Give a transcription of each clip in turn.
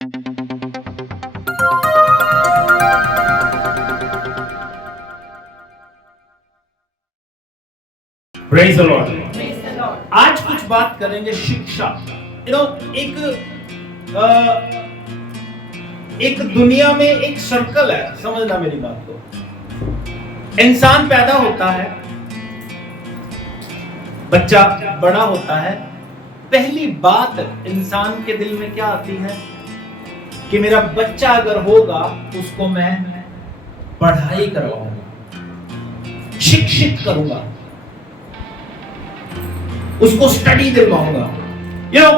Praise the Lord. आज कुछ बात करेंगे शिक्षा। एक दुनिया में एक सर्कल है, समझना मेरी बात को। इंसान पैदा होता है, बच्चा बड़ा होता है, पहली बात इंसान के दिल में क्या आती है कि मेरा बच्चा अगर होगा उसको मैं पढ़ाई करवाऊंगा, शिक्षित करूंगा, उसको स्टडी दिलवाऊंगा।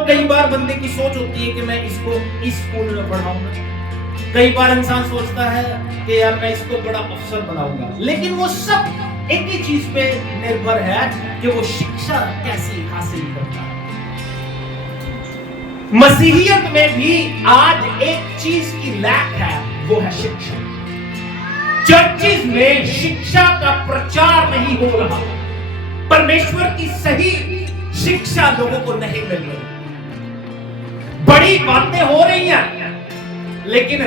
कई बार बंदे की सोच होती है कि मैं इसको इस स्कूल में पढ़ाऊंगा। कई बार इंसान सोचता है कि यार मैं इसको बड़ा अफसर बनाऊंगा। लेकिन वो सब एक ही चीज पे निर्भर है कि वो शिक्षा कैसी हासिल करता है। मसीहियत में भी आज एक चीज की लैक है, वो है शिक्षा। चर्चिज में शिक्षा का प्रचार नहीं हो रहा, परमेश्वर की सही शिक्षा लोगों को नहीं मिल रही। बड़ी बातें हो रही हैं लेकिन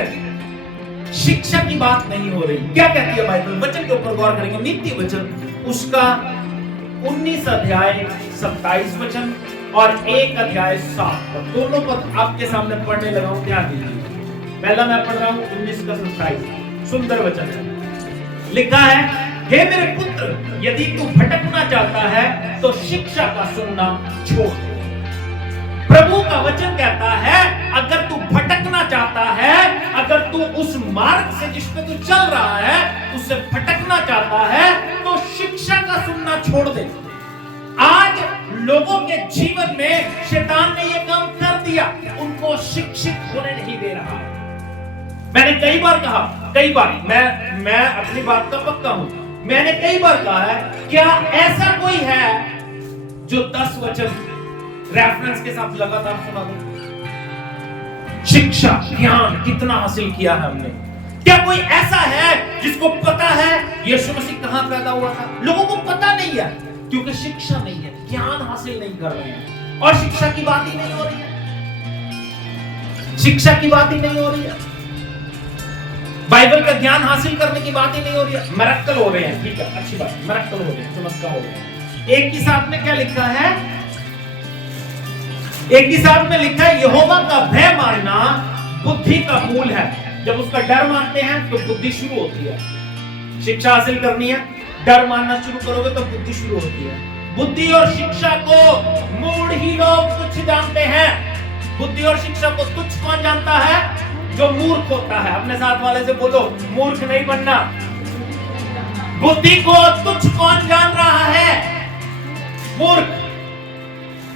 शिक्षा की बात नहीं हो रही। क्या कहती है बाइबल? वचन के ऊपर गौर करेंगे। नीति वचन उसका 19 अध्याय 27 वचन और 1 अध्याय 7 पद, दोनों पद आपके सामने पढ़ने लगा हूं, ध्यान दीजिए। पहला मैं पढ़ रहा हूं 19 का 27, सुंदर वचन है। लिखा है, हे मेरे पुत्र, यदि तू भटकना चाहता है तो शिक्षा का सुनना छोड़ दे। प्रभु का वचन कहता है अगर तू भटकना चाहता है, अगर तू उस मार्ग से जिस पे तू चल रहा है उससे भटकना चाहता है तो शिक्षा का सुनना छोड़ दे। आज लोगों के जीवन में शैतान ने यह काम कर दिया, उनको शिक्षित होने नहीं दे रहा। मैंने कई बार कहा, कई बार मैं अपनी बात का पक्का हूं, मैंने कई बार कहा है, क्या ऐसा कोई है जो 10 वचन रेफरेंस के साथ लगातार सुना दे? शिक्षा, ज्ञान कितना हासिल किया है हमने। क्या कोई ऐसा है जिसको पता है यीशु मसीह कहां पैदा हुआ था? लोगों को पता नहीं है क्योंकि शिक्षा नहीं है, ज्ञान हासिल नहीं कर रहे हैं। और शिक्षा की बात ही नहीं हो रही है, शिक्षा की बात ही नहीं हो रही है, बाइबल का ज्ञान हासिल करने की बात ही नहीं हो रही है। मिरेकल हो रहे हैं, ठीक है, अच्छी बात, मिरेकल हो रहे हैं, चमत्कार हो रहे हैं। एक ही साथ में क्या लिखा है? एक ही साथ में लिखा है, यहोवा का भय मानना बुद्धि का मूल है। जब उसका डर मानते हैं तो बुद्धि शुरू होती है। शिक्षा हासिल करनी है, डर मानना शुरू करोगे तो बुद्धि शुरू होती है। बुद्धि और शिक्षा को मूढ़ ही लोग तुच्छ जानते हैं। बुद्धि और शिक्षा को तुच्छ कौन जानता है? जो मूर्ख होता है। अपने साथ वाले से बोलो, मूर्ख नहीं बनना। बुद्धि को तुच्छ कौन जान रहा है? मूर्ख।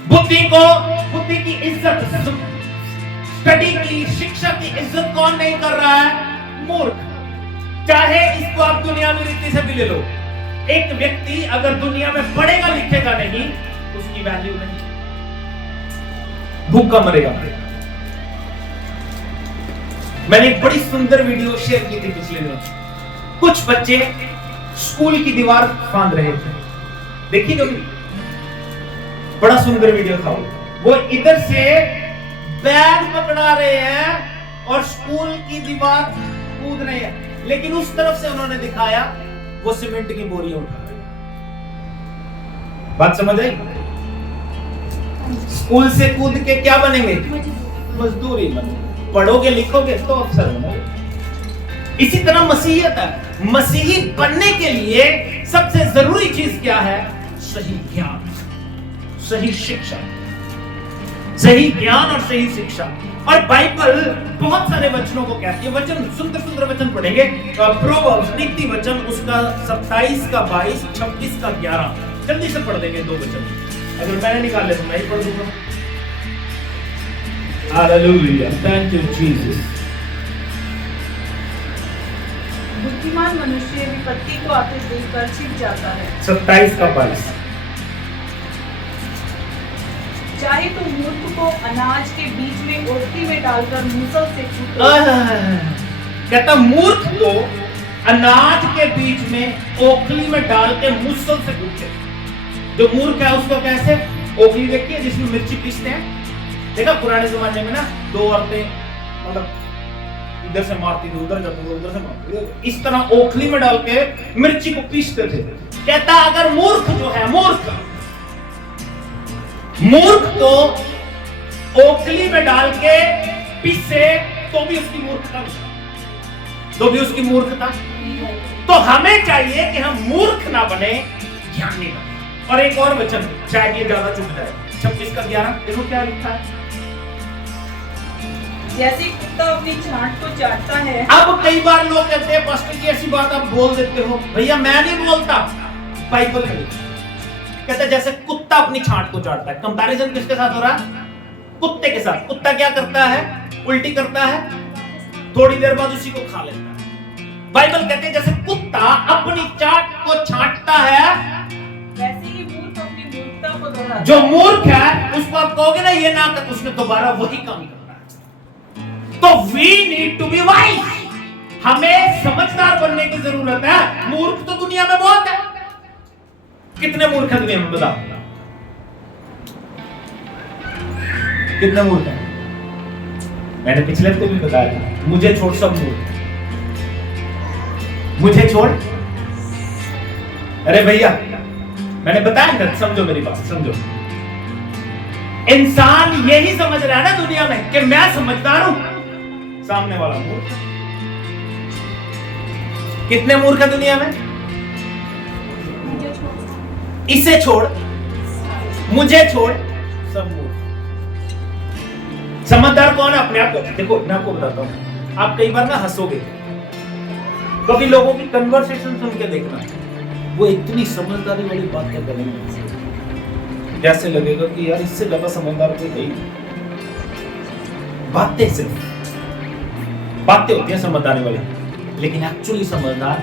बुद्धि की इज्जत, स्टडी की, शिक्षा की इज्जत कौन नहीं कर रहा है? मूर्ख। चाहे इसको आप दुनिया में रीति से भी ले लो, एक व्यक्ति अगर दुनिया में पढ़ेगा लिखेगा नहीं, उसकी वैल्यू नहीं, भूखा मरेगा। मैंने एक बड़ी सुंदर वीडियो शेयर की थी पिछले दिनों। कुछ बच्चे स्कूल की दीवार फांद रहे थे, देखिए कभी? बड़ा सुंदर वीडियो था वो इधर से बैग पकड़ा रहे हैं और स्कूल की दीवार कूद रहे हैं, लेकिन उस तरफ से उन्होंने दिखाया वो सीमेंट की बोरियां उठा रहे हैं। बात समझ आई? स्कूल से कूद के क्या बनेंगे? मजदूर ही बनेंगे। पढ़ोगे लिखोगे तो अफसर बनोगे। इसी तरह मसीहियत है। मसीही बनने के लिए सबसे जरूरी चीज क्या है? सही ज्ञान, सही शिक्षा, सही ज्ञान और सही शिक्षा। और बाइबल बहुत सारे वचनों को कहती है। वचन, सुंदर सुंदर वचन पढ़ेंगे। प्रोवर्ब्स, नीति वचन उसका 27 का 22, 26 का 11, जल्दी से पढ़ देंगे दो वचन। अगर मैंने निकाले तो मैं ही पढ़ दूंगा। Hallelujah, thank you Jesus. बुद्धिमान मनुष्य विपत्ति को आते देखकर छिप जाता है। 27 का 22। चाहे तो मूर्ख को अनाज के बीच में ओखली में डालकर मूसल से कूटे। कहता मूर्ख को अनाज के बीच में ओखली में डाल के मुसल से कूटे। जो मूर्ख है उसको कैसे? ओखली देखिए जिसमें मिर्ची पीसते हैं, देखा पुराने जमाने में ना, दो औरतें मतलब इधर से मारती थी, उधर जाती थी, उधर से मारती थी, इस तरह ओखली में डाल के मिर्ची को पीसते थे। कहता अगर मूर्ख जो है, मूर्ख तो ओखली में डाल के पीसे तो भी उसकी मूर्खता। तो हमें चाहिए कि हम मूर्ख ना बने, ज्ञानी बने। और एक और वचन, शायद ये ज्यादा चुप जाए, 26:11 देखो क्या लिखा है। जैसे कुत्ता अपनी छांट को चाटता है। अब कई बार लोग कहते हैं पास्टर जी ऐसी बात आप बोल देते हो। भैया मैं नहीं बोलता, बाइबल में कहता है जैसे कुत्ता अपनी छांट को चाटता है। कंपैरिजन किसके साथ हो रहा है? कुत्ते के साथ। कुत्ता क्या करता है? उल्टी करता है, थोड़ी देर बाद उसी को खा लेता है। बाइबल कहते हैं जैसे कुत्ता अपनी चाट को छांटता है, वैसे ही मूर्ख अपनी मूर्खता को दोहराता है। जो मूर्ख है उसको आप कहोगे ना ये ना कर, उसने दोबारा वही काम करना है। तो we need to be wise. हमें समझदार बनने की जरूरत है। मूर्ख तो दुनिया में बहुत है। कितने मूर्ख है दुनिया में बताओ? कितने मूर्ख हैं? मैंने पिछले हफ्ते भी बताया था, मुझे छोड़ सब मूर्ख। मुझे छोड़, अरे भैया मैंने बताया ना, समझो मेरी बात, समझो। इंसान यही समझ रहा है ना दुनिया में कि मैं समझदार हूं, सामने वाला मूर्ख। कितने मूर्ख है दुनिया में? इसे छोड़, मुझे छोड़, सब मूर्ख। समझदार कौन है? अपने आप को देखो। मैं आपको बताता हूं, आप कई बार ना हंसोगे, कभी लोगों की कन्वर्सेशन सुन के देखना, वो इतनी समझदारी वाली बातें करेंगे जैसे लगेगा कि यार इससे ज्यादा समझदार कोई है ही नहीं। बातें सिर्फ बातें होती हैं समझदारी वाली, लेकिन एक्चुअली समझदार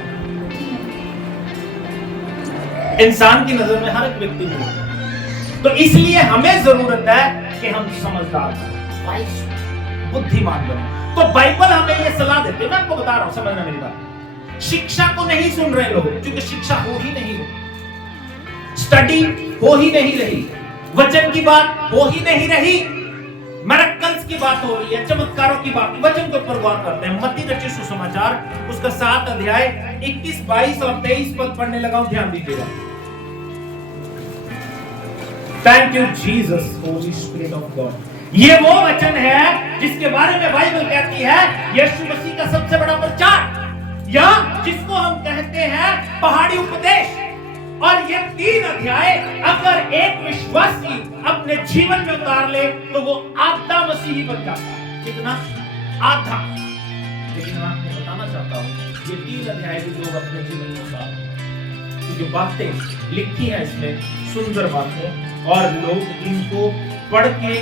इंसान की नजर में हर एक व्यक्ति में। तो इसलिए हमें जरूरत है कि हम समझदार बने, बुद्धिमान बने। तो बाइबल हमें यह सलाह देते हैं, मैं आपको बता रहा हूं, समझना मेरी बात। शिक्षा को नहीं सुन रहे लोग, क्योंकि शिक्षा हो ही नहीं रही, स्टडी हो ही नहीं रही, वचन की बात हो ही नहीं रही, मिरेकल्स की बात हो रही है, चमत्कारों की बात। वचन के ऊपर गौर करते हैं। मत्ती रचित सुसमाचार उसका 7 अध्याय 21, 22 और 23 पद पढ़ने लगा हूं, ध्यान दीजिएगा। Thank you Jesus, Holi spirit of God. ये वो वचन है जिसके बारे में बाइबल कहती है यीशु मसीह का सबसे बड़ा प्रचार, या जिसको हम कहते हैं पहाड़ी उपदेश। और ये 3 अध्याय अगर एक विश्वासी अपने जीवन में उतार ले तो वो आधा मसीही बन जाता है। कितना? आधा। लेकिन मैं आपको बताना चाहता हूं, ये 3 अध्याय भी लोग अपने जीवन में उतार, क्योंकि बातें लिखी है इसमें, सुंदर बातें, और लोग इनको पढ़ के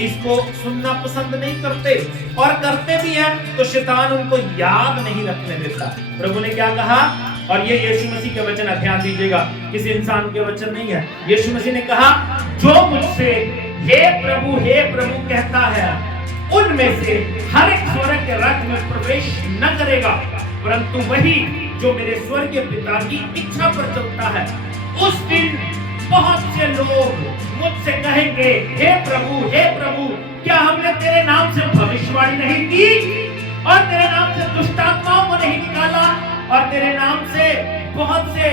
इसको सुनना पसंद नहीं करते, और करते भी हैं तो शैतान उनको याद नहीं रखने देता। प्रभु ने क्या कहा? और ये यीशु मसीह के वचन, ध्यान दीजिएगा, किसी इंसान के वचन नहीं है। यीशु मसीह ने कहा जो मुझसे हे प्रभु कहता है, उनमें से हर एक स्वर्ग के राज्य में प्रवेश न करेगा, परंतु वही जो मेरे स्वर्गीय पिता की इच्छा पर चलता है। उस दिन बहुत से लोग मुझसे कहेंगे हे प्रभु क्या हमने तेरे नाम से भविष्यवाणी नहीं की, और तेरे नाम से दुष्ट आत्माओं को नहीं निकाला, और तेरे नाम से बहुत से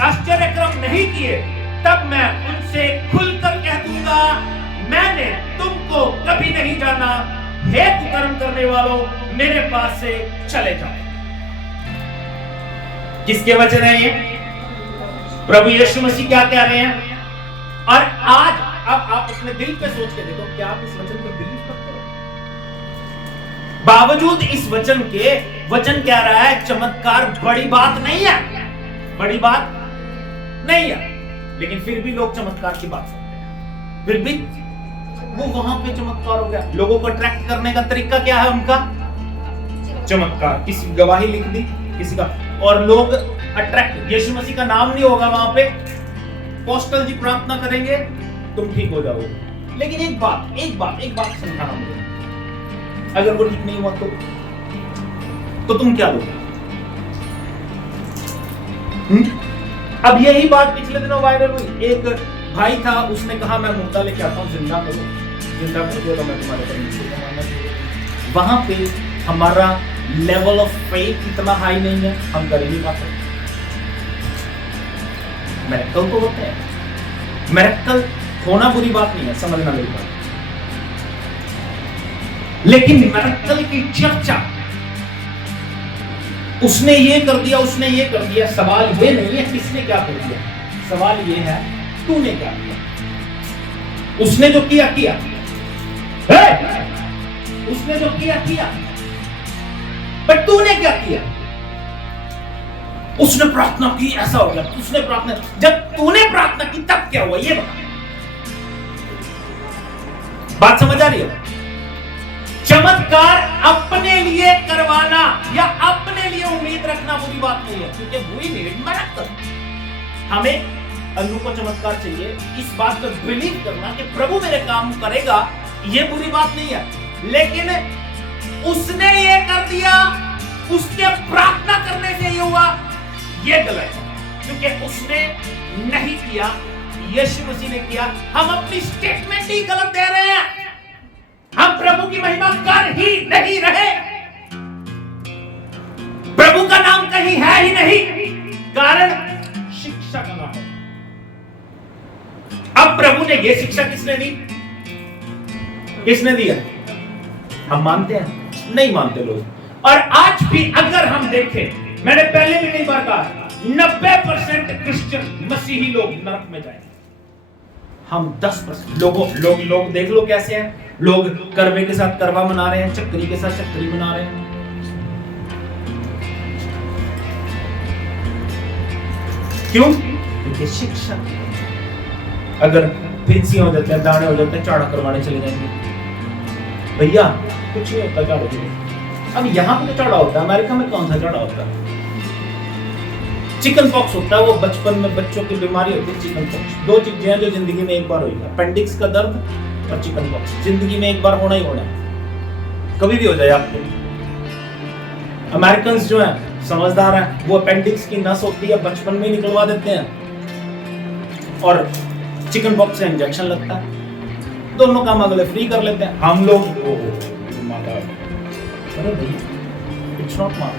आश्चर्य क्रम नहीं किए? तब मैं उनसे खुलकर कह दूंगा मैंने तुमको कभी नहीं जाना, हे कुकर्म करने वालों, मेरे पास से चले जाओ। किसके वचन है ये? प्रभु यीशु मसीह क्या कह रहे हैं? और आज अब आप अपने दिल पे सोच के देखो, क्या आप इस वचन को बिलीव करते हो? बावजूद इस वचन के, वचन कह रहा है चमत्कार बड़ी बात नहीं है, बड़ी बात नहीं है, लेकिन फिर भी लोग चमत्कार की बात करते हैं। फिर भी वो वहां पे चमत्कार हो गया। लोगों को अट्रैक्ट करने का तरीका क्या है उनका? चमत्कार। किसी गवाही लिख दी किसी का, और लोग अट्रैक्ट, यीशु मसीह का नाम नहीं होगा वहां पे, पोस्टल जी प्रार्थना करेंगे तुम ठीक हो जाओगे। लेकिन एक बात समझाना मुझे, अगर वो ठीक नहीं हुआ तो तुम क्या लोगे? अब यही बात पिछले दिनों वायरल हुई। एक भाई था, उसने कहा मैं मुर्दा लेके आता हूं, जिंदा कर दो तो मैं तुम्हारे पर नीचे। वहां पे हमारा लेवल ऑफ फेथ इतना हाई नहीं है, हम कर ही नहीं पाते। मिरेकल तो होते हैं, मिरेकल होना बुरी बात नहीं है, समझना मेरी बात। लेकिन मिरेकल की चर्चा, उसने ये कर दिया, उसने ये कर दिया, सवाल ये नहीं है किसने क्या कर दिया, सवाल ये है तूने क्या किया। उसने जो किया किया, उसने जो किया किया, पर तूने क्या किया। उसने प्रार्थना की, ऐसा हो गया, उसने प्रार्थना, जब तूने प्रार्थना की तब क्या हुआ ये बता। बात समझ आ रही है? चमत्कार अपने लिए करवाना या अपने लिए उम्मीद रखना बुरी बात नहीं है, क्योंकि वही नीड मिरेकल। हमें अन्नू को चमत्कार चाहिए, इस बात पर बिलीव करना कि प्रभु मेरे काम करेगा, ये बुरी बात नहीं है। लेकिन उसने ये कर दिया, उसके प्रार्थना करने से ये हुआ, ये गलत है, क्योंकि उसने नहीं किया, यीशु मसीह ने किया। हम अपनी स्टेटमेंट ही गलत दे रहे हैं, हम प्रभु की महिमा कर ही नहीं रहे, प्रभु का नाम कहीं है ही नहीं, कारण शिक्षा का नाम है। अब प्रभु ने ये शिक्षा किसने दी, किसने दिया? हम मानते हैं? नहीं मानते लोग। और आज भी अगर हम देखें, मैंने पहले भी कई बार कहा, 90% क्रिश्चियन मसीही लोग नरक में जाएंगे। हम 10% लोग देख लो कैसे हैं। लोग करवे के साथ करवा मना रहे हैं, चक्री के साथ चक्री मना रहे हैं। क्यों? क्योंकि शिक्षा, अगर फिंसी हो जाते हैं, दाने हो जाते हैं, चाड़ा करवाने चले जाएंगे। भैया कुछ नहीं होता चाड़ा के लिए। अब यहाँ पे तो चाड़ा होता है, अमेरिका में कौन सा चाड़ा होता है? चिकन पॉक्स होता है, वो बचपन में बच्चों की बीमारी होती है चिकन पॉक्स। दो चीजें हैं जो जिंदगी में एक बार हुई है, अपेंडिक्स का दर्द और चिकन पॉक्स। जिंदगी में एक बार होना ही होना है, कभी भी हो जाए आपको। अमेरिकन जो है समझदार है, वो अपेंडिक्स की नस होती है बचपन में निकलवा देते हैं और चिकन पॉक्स से इंजेक्शन लगता है, दोनों काम अगले फ्री कर लेते हैं। हम लोग इट्स नॉट माता,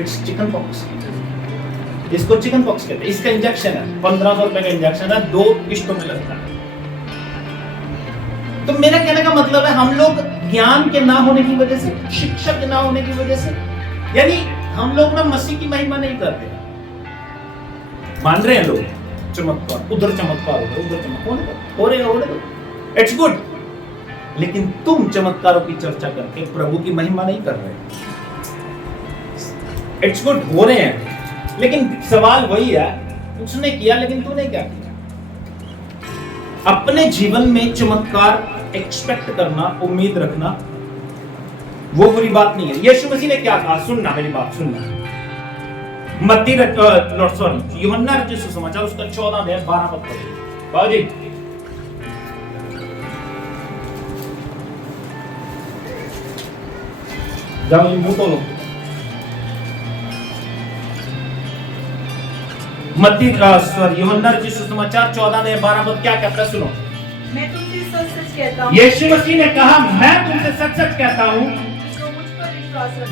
इट्स चिकन पॉक्स, इसको चिकन पॉक्स कहते हैं। इसका इंजेक्शन है 1500 रुपए का इंजेक्शन है, 2 किश्तों में लगता है। तो मेरा कहने का मतलब है, हम लोग ज्ञान के ना होने की वजह से, शिक्षा के ना होने की वजह से, यानी हम लोग ना मसीह की महिमा नहीं करते। मान रहे हैं लोग चमत्कार, उधर चमत्कार हो रहा, उधर चमत्कार हो रहे, इट्स गुड, लेकिन तुम चमत्कारों की चर्चा करके प्रभु की महिमा नहीं कर रहे। इट्स गुड, हो रहे हैं, लेकिन सवाल वही है, उसने किया लेकिन तूने क्या किया। अपने जीवन में चमत्कार एक्सपेक्ट करना, उम्मीद रखना, वो बुरी बात नहीं है। यीशु मसीह ने क्या कहा, सुनना मेरी बात, सुनना। यूहन्ना रचित सुसमाचार उसका 14 अध्याय 12 पद पढ़िए। बाबूजी जाओ मुंह तो लो। यूहन्ना रचित सुसमाचार 14 अध्याय 12 पद क्या कहता है, सुनो। मैं तुमसे सच-सच कहता हूं, यीशु मसीह ने कहा, मैं तुमसे सच-सच कहता हूं,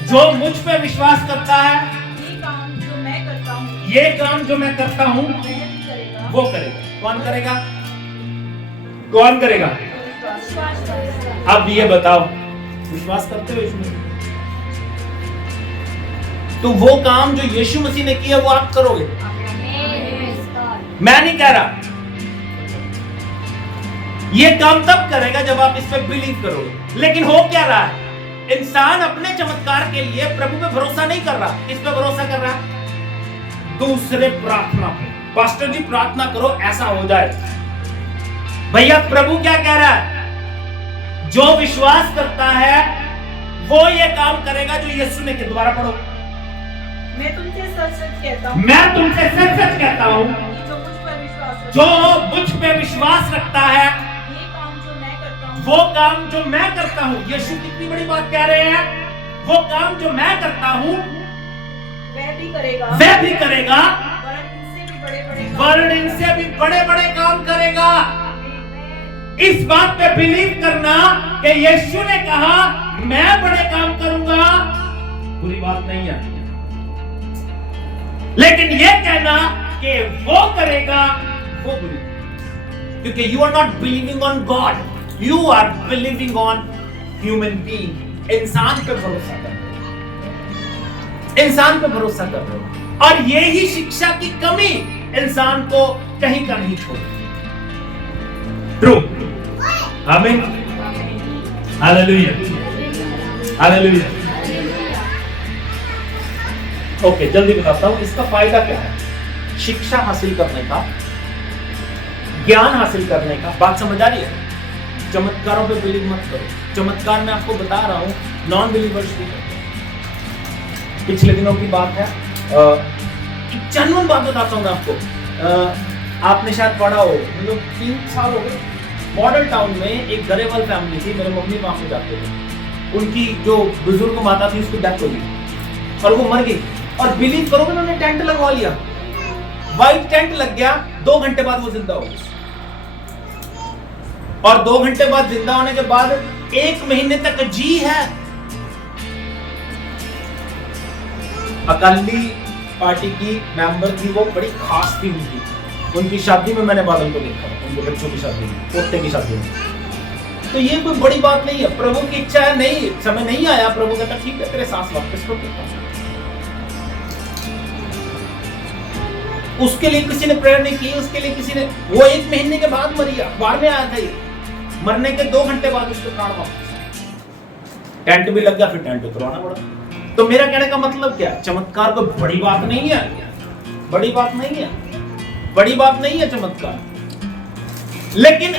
जो मुझ पर विश्वास करता है, ये काम जो मैं करता हूं वो करेगा। कौन करेगा? कौन करेगा? अब ये बताओ, विश्वास करते हो इसमें? तो वो काम जो यीशु मसीह ने किया वो आप करोगे। मैं नहीं कह रहा, ये काम तब करेगा जब आप इस पर बिलीव करोगे। लेकिन हो क्या रहा है, इंसान अपने चमत्कार के लिए प्रभु पे भरोसा नहीं कर रहा। किस पे भरोसा कर रहा है? दूसरे प्रार्थना पे। पास्टर जी प्रार्थना करो ऐसा हो जाए। भैया प्रभु क्या कह रहा है? जो विश्वास करता है वो ये काम करेगा जो यीशु ने के द्वारा पढ़ो। मैं तुमसे सच-सच कहता हूं, मैं तुमसे सच-सच कहता हूं, जो मुझ पे विश्वास रखता है, ये काम जो मैं करता हूं, वो काम जो मैं करता हूं। यीशु कितनी बड़ी बात कह रहे हैं, वो काम जो मैं करता हूं वह भी करेगा, वरन इनसे भी बड़े-बड़े काम करेगा। इस बात पे बिलीव करना कि यीशु ने कहा मैं बड़े काम करूंगा, बुरी बात नहीं है, लेकिन ये कहना कि वो करेगा वो बुरी, क्योंकि you are not believing on God, you are believing on human being. इंसान पे भरोसा कर रहे हो, इंसान पे भरोसा कर रहे हो, और ये ही शिक्षा की कमी इंसान को कहीं का नहीं छोड़। ट्रू, आमीन, हालेलुया, हालेलुया। ओके, जल्दी बताता हूं इसका फायदा क्या है। शिक्षा हासिल करने का, ज्ञान हासिल करने का, बात समझ आ रही है? चमत्कारों पे बिलीव मत करो। चमत्कार मैं आपको बता रहा हूं, नॉन बिलीवर्स भी करते हैं। पिछले दिनों की बात है, जेन्युइन बात बताता हूं मैं आपको। आपने शायद पढ़ा हो, मतलब 3 साल हो गए, मॉडल टाउन में एक गरेवाल फैमिली थी, मेरे मम्मी वहां पे जाते थे। उनकी जो बुजुर्ग माता थी उसकी डेथ हो गई और वो मर गई, और बिलीव करोगे उन्होंने टेंट लगवा लिया, व्हाइट टेंट लग गया, 2 घंटे बाद वो जिंदा हो गई, और 2 घंटे बाद जिंदा होने के बाद 1 महीने तक जी है। अकाली पार्टी की मेंबर थी, वो बड़ी खास थी उनकी शादी में मैंने बादल को देखा, उनके बच्चों की शादी में, पोते की शादी में। तो ये कोई बड़ी बात नहीं है, प्रभु की इच्छा है, नहीं समय नहीं आया, प्रभु कहता ठीक है तेरे सांस वापस लो। उसके लिए किसी ने प्रेयर नहीं की, उसके लिए किसी ने, वो 1 महीने के बाद मरी, अखबार में आया था ये, मरने के 2 घंटे बाद उसके प्राण वापस, टेंट भी लग गया, फिर टेंट उतरवाना पड़ा। तो मेरा कहने का मतलब क्या है, चमत्कार कोई बड़ी बात नहीं है, बड़ी बात नहीं है, बड़ी बात नहीं है चमत्कार, लेकिन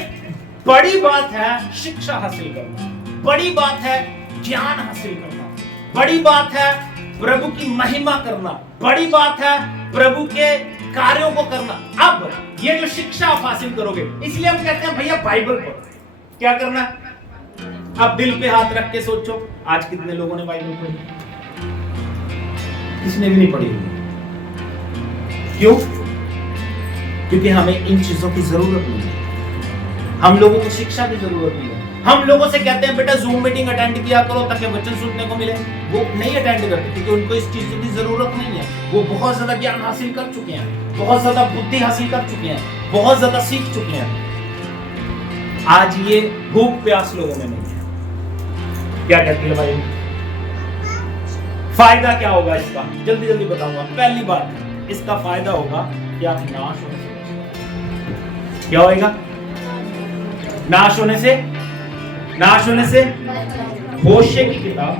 बड़ी बात है शिक्षा हासिल करना, बड़ी बात है ज्ञान हासिल करना, बड़ी बात है प्रभु की महिमा करना, बड़ी बात है प्रभु के कार्यों को करना। अब ये जो शिक्षा आप हासिल करोगे, इसलिए हम कहते हैं भैया बाइबल पढ़ो। क्या करना? अब दिल पे हाथ रख के सोचो, आज कितने लोगों ने बाइबल पढ़ी? किसने भी नहीं पढ़ी। क्यों? क्योंकि हमें इन चीजों की जरूरत नहीं है, हम लोगों को शिक्षा की जरूरत नहीं है। हम लोगों से कहते हैं बेटा जूम मीटिंग अटेंड किया करो ताकि वचन सुनने को मिले, वो नहीं अटेंड करते क्योंकि उनको इस चीजों की जरूरत नहीं है। वो बहुत ज्यादा ज्ञान हासिल कर चुके हैं, बहुत ज्यादा बुद्धि हासिल कर चुके हैं, बहुत ज्यादा सीख चुके हैं। आज ये भूख प्यास लोगों में नहीं है। क्या कहती है भाई? फायदा क्या होगा इसका? जल्दी जल्दी बताऊंगा। पहली बात, इसका फायदा होगा कि आप नाश होने से, क्या होगा? नाश होने से, नाश होने से। होशे की किताब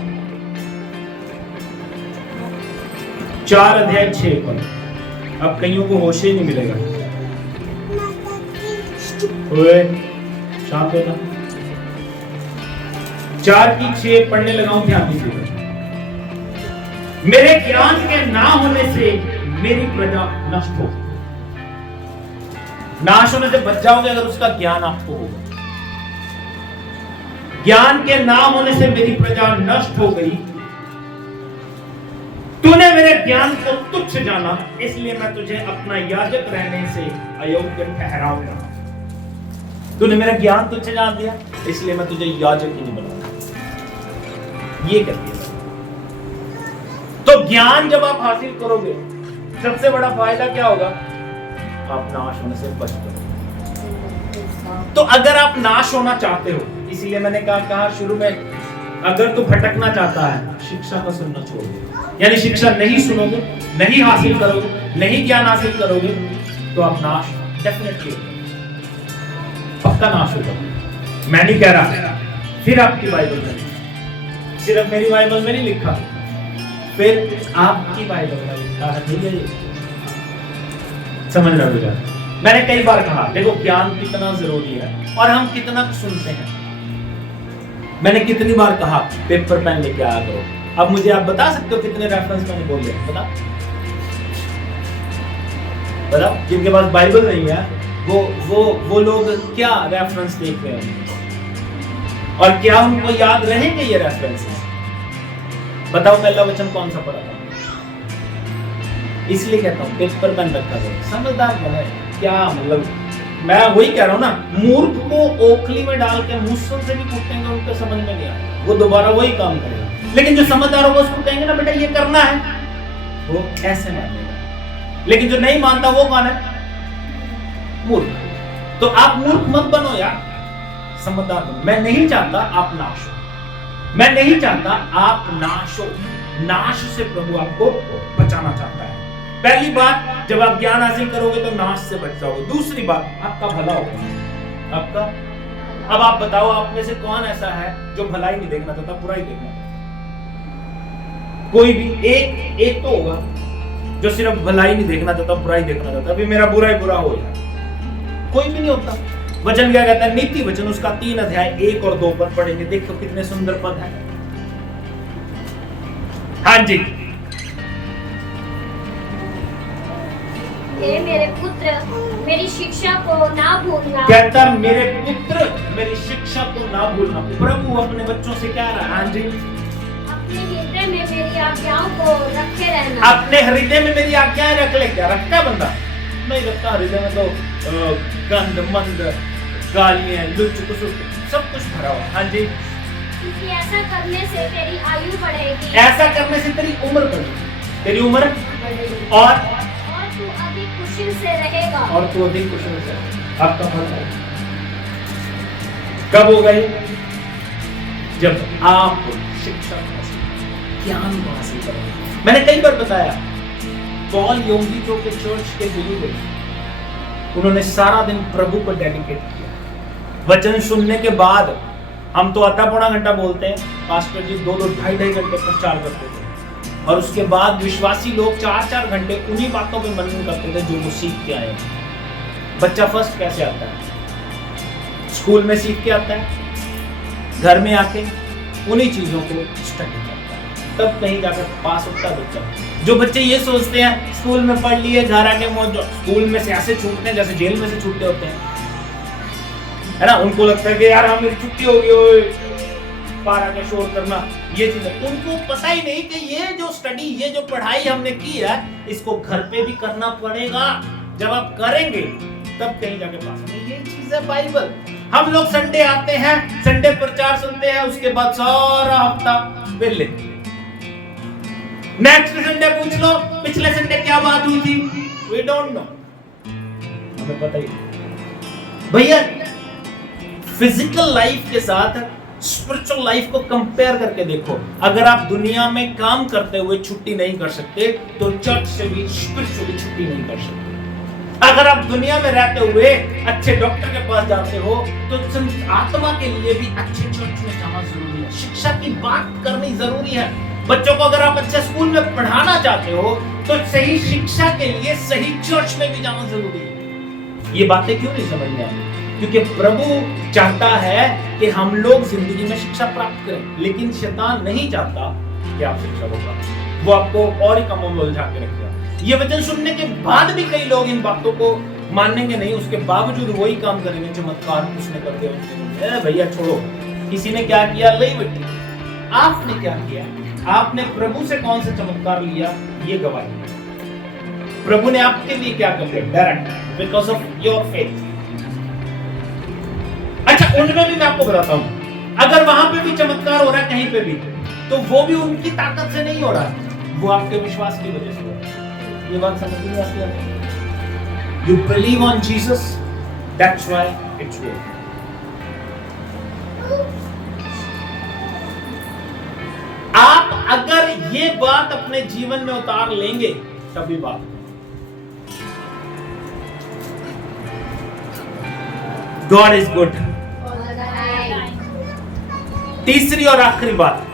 4 अध्याय 6 पद। अब कईयों को होशे नहीं मिलेगा, शांत होना। 4 की 6 पढ़ने लगाऊं, ध्यान दीजिएगा। मेरे ज्ञान के ना होने से मेरी प्रजा नष्ट हो। नाश होने से बच जाओगे अगर उसका ज्ञान आपको होगा। ज्ञान के ना होने से मेरी प्रजा नष्ट हो गई। तूने मेरे ज्ञान को तुच्छ जाना, इसलिए मैं तुझे अपना याजक रहने से अयोग्य ठहराऊंगा। तूने मेरा ज्ञान तुच्छ जान दिया, इसलिए मैं तुझे याजक ही नहीं बनाऊंगा। ये कहती है। तो ज्ञान जब आप हासिल करोगे, सबसे बड़ा फायदा क्या होगा? आप नाश होने से बच जाओगे। तो अगर आप नाश होना चाहते हो, इसीलिए मैंने कहा शुरू में, अगर तू भटकना चाहता है, शिक्षा का सुनना छोड़ दो। यानी शिक्षा नहीं सुनोगे, नहीं हासिल करोगे, नहीं ज्ञान हासिल करोगे, तो आप नाश डेफिनेटली पक्का नाश होगा। मैं नहीं कह रहा, फिर आपकी बाइबल में, सिर्फ मेरी बाइबल में नहीं लिखा, फिर आपकी बाइबल में लिखा है। ठीक है, समझ रहे हो? मैंने कई बार कहा, देखो ज्ञान कितना जरूरी है और हम कितना सुनते हैं। मैंने कितनी बार कहा पेपर पेन लेके आया करो। अब मुझे आप बता सकते हो कितने रेफरेंस मैंने बोल दिया? बताओ। जिनके पास बाइबल नहीं है वो लोग क्या रेफरेंस देख रहे हैं और क्या उनको याद रहेंगे ये रेफरेंसेस? बताओ पहला वचन कौन सा पढ़ा था? इसलिए कहता हूँ पेपर पेन रखा करो, समझदार बने। क्या मतलब, मैं वही कह रहा हूँ ना, मूर्ख को ओखली में डाल के मुस्सों से भी पूछेंगे, उनको समझ में नहीं आता। वो दोबारा वही काम करेगा। लेकिन जो समझदार होगा उसको कहेंगे ना बेटा ये करना है, वो ऐसे मानेगा। लेकिन जो नहीं मानता वो कौन है? मूर्ख। तो आप मूर्ख मत बनो यार, समझदार बनो। मैं नहीं चाहता आप नाश हो, मैं नहीं चाहता आप नाश हो। नाश से प्रभु आपको बचाना चाहता है। पहली बात, जब आप ज्ञान हासिल करोगे तो नाश से बच जाओगे। दूसरी बात, आपका भला होगा। आपका, अब आप बताओ आप में से कौन ऐसा है जो भलाई नहीं देखना चाहता, बुराई देखना चाहता? कोई भी एक तो होगा जो सिर्फ भलाई नहीं देखना चाहता, बुराई देखना चाहता, अभी मेरा बुरा ही बुरा हो जाए। कोई भी नहीं होता। वचन क्या कहता है? नीति वचन उसका 3 अध्याय 1 और 2 पर पढ़ेंगे, देखो कितने सुंदर पद है। हाँ जी, हे मेरे पुत्र मेरी शिक्षा को ना भूलना। कहता मेरे पुत्र मेरी शिक्षा को ना भूलना। प्रभु अपने बच्चों से क्या रहा? हाँ जी, अपने हृदय में मेरी आज्ञाओं को रखे रहना। अपने हृदय में मेरी आज्ञाएं रख ले। क्या रखता है बंदा? नहीं रखता। हृदय में तो गंद मंद, गालियां, लुच्च कुछ सब कुछ भरा हुआ। हाँ जी, क्योंकि ऐसा करने से तेरी आयु बढ़ेगी। ऐसा करने से तेरी उम्र बढ़ेगी, तेरी उम्र बढ़ेगी और तू अधिक कुशल से रहेगा। और तू अधिक कुशल से। आपका फल है कब होगा ये? जब आप शिक्षा ज्ञान को हासिल करोगे। मैंने कई बार बताया, पॉल योंगी जो के चर्च के बिलीवर, उन्होंने सारा दिन प्रभु को डेडिकेट किया। वचन सुनने के बाद हम तो आधा पौना घंटा बोलते हैं, पास्टर जी 2-2, 2.5 घंटे प्रचार करते थे, और उसके बाद विश्वासी लोग 4-4 घंटे उन्हीं बातों पे मनन करते थे जो वो सीख के आए। बच्चा फर्स्ट कैसे आता है? स्कूल में सीख के आता है, घर में आके उन्हीं चीजों को स्टडी करता है, तब कहीं जाकर पास होता है बच्चा। जो बच्चे ये सोचते हैं स्कूल में पढ़ लिए, घर आके मौज, स्कूल में से ऐसे छूटते हैं जैसे जेल में से छूटते होते हैं, है ना। उनको लगता है कि यार हम मेरी छुट्टी हो गई, बाहर आके शोर करना, ये चीज। उनको पता ही नहीं कि ये जो स्टडी, ये जो पढ़ाई हमने की है, इसको घर पे भी करना पड़ेगा। जब आप करेंगे तब कहीं जाके पास होंगे। ये चीज है बाइबल। हम लोग संडे आते हैं, संडे प्रचार सुनते हैं, उसके बाद सारा हफ्ता वेले। नेक्स्ट संडे पूछ लो पिछले संडे क्या बात हुई थी, वी डोंट नो, हमें पता ही नहीं। भैया फिजिकल लाइफ के साथ स्पिरिचुअल लाइफ को कंपेयर करके देखो। अगर आप दुनिया में काम करते हुए छुट्टी नहीं कर सकते, तो चर्च से भी स्पिरिचुअली छुट्टी नहीं कर सकते। अगर आप दुनिया में रहते हुए अच्छे डॉक्टर के पास जाते हो, तो आत्मा के लिए भी अच्छे चर्च में जाना जरूरी है। शिक्षा की बात करनी जरूरी है। बच्चों को अगर आप अच्छे स्कूल में पढ़ाना चाहते हो, तो सही शिक्षा के लिए सही चर्च में भी जाना जरूरी है। ये बातें क्यों नहीं समझ में आती? क्योंकि प्रभु चाहता है कि हम लोग जिंदगी में शिक्षा प्राप्त करें, लेकिन शैतान नहीं चाहता कि आप शिक्षा को प्राप्त करें। वो आपको और ही कमों में उलझा के रखेगा। ये वचन सुनने के बाद भी कई लोग इन बातों को मानेंगे नहीं, उसके बावजूद वही काम करेंगे चमत्कार उसने कर दिया। भैया छोड़ो, किसी ने क्या किया, ले बेटी, आपने क्या किया? आपने प्रभु से कौन सा चमत्कार लिया, ये गवाही। प्रभु ने आपके लिए क्या कर दिया? Direct, because of your faith. अच्छा, उनमें भी मैं आपको बताता हूं, अगर वहां पे भी चमत्कार हो रहा है कहीं पे भी, तो वो भी उनकी ताकत से नहीं हो रहा है, वो आपके विश्वास की वजह से हो रहा है। ये बात समझ में आती है? You believe on Jesus, that's why it's work. आप अगर ये बात अपने जीवन में उतार लेंगे तभी बात। God is good. तीसरी और आखिरी बात,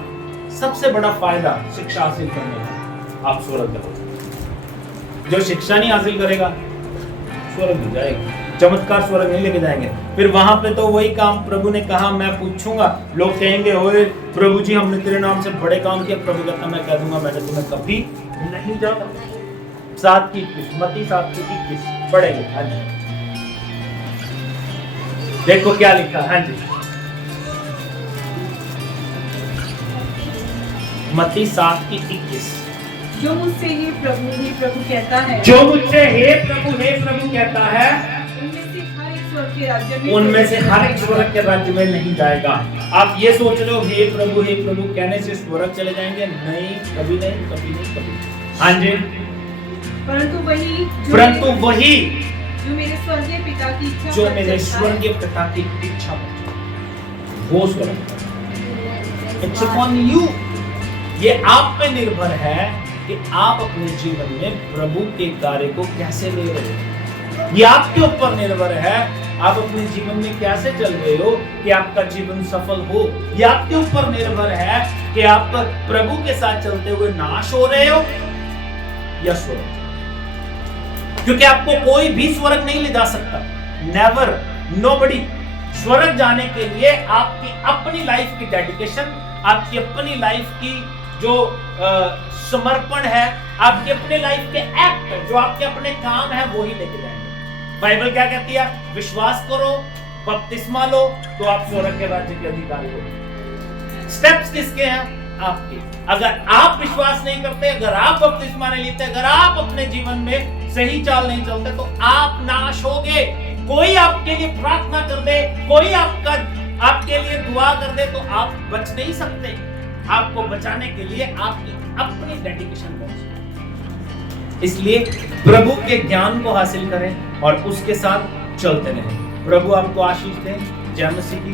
सबसे बड़ा फायदा शिक्षा हासिल करने का, आप स्वर्ग जाओगे। जो शिक्षा नहीं हासिल करेगा स्वर्ग नहीं जाएगा। चमत्कार स्वर्ग नहीं लेके जाएंगे। फिर वहां पे तो वही काम प्रभु ने कहा, मैं पूछूंगा, लोग कहेंगे ओए प्रभु जी हमने तेरे नाम से बड़े काम किए। प्रभु कहता मैं कह दूंगा मैंने तुम्हें कभी नहीं जाना। 7:21, मत्ती 7:21 पढ़ेंगे। हाँ जी, देखो क्या लिखा। हाँ जी, मत्ती 7:21। जो मुझसे हे प्रभु कहता है, जो मुझसे हे प्रभु कहता है, उनमें से हर एक स्वर्ग के राज्य में उनमें से हर एक स्वर्ग के राज्य में नहीं जाएगा। आप ये सोच रहे हो हे प्रभु कहने से स्वर्ग चले जाएंगे? नहीं, कभी नहीं, कभी नहीं, कभी नहीं। हाँ जी। परंतु वही जो मेरे स्वर्गीय पिता की इच्छा जो पर मेरे चलता है, स्वर्गीय पिता की इच्छा पर, वो स्वर्ग। It's upon you. ये आप पे निर्भर है कि आप अपने जीवन में प्रभु के कार्य को कैसे ले रहे हो। ये आपके ऊपर निर्भर है, आप अपने जीवन में कैसे चल रहे हो कि आपका जीवन सफल हो। ये आपके ऊपर निर्भर है कि आप प्रभु के साथ चलते हुए नाश हो रहे हो या स्वर्ग। क्योंकि आपको कोई भी स्वर्ग नहीं ले जा सकता। Never, nobody. स्वर्ग जाने के लिए आपकी अपनी लाइफ की डेडिकेशन, आपकी अपनी लाइफ की जो समर्पण है, आपके अपने लाइफ के एक्ट, जो आपके अपने काम है, वो ही लेके जाएंगे। बाइबल क्या कहती है? विश्वास करो, बपतिस्मा लो, तो आप स्वर्ग के राज्य के अधिकारी हो। स्टेप्स किसके हैं? आपके। अगर आप विश्वास नहीं करते, अगर आप बपतिस्मा नहीं लेते, अगर आप अपने जीवन में सही चाल नहीं चलते, तो आप नाश होगे। कोई आपके लिए प्रार्थना कर दे, कोई आपके लिए दुआ कर दे, तो आप बच नहीं सकते। आपको बचाने के लिए आपकी अपनी डेडिकेशन बहुत। इसलिए प्रभु के ज्ञान को हासिल करें और उसके साथ चलते रहें। प्रभु आपको आशीष दे। जय मसीह की।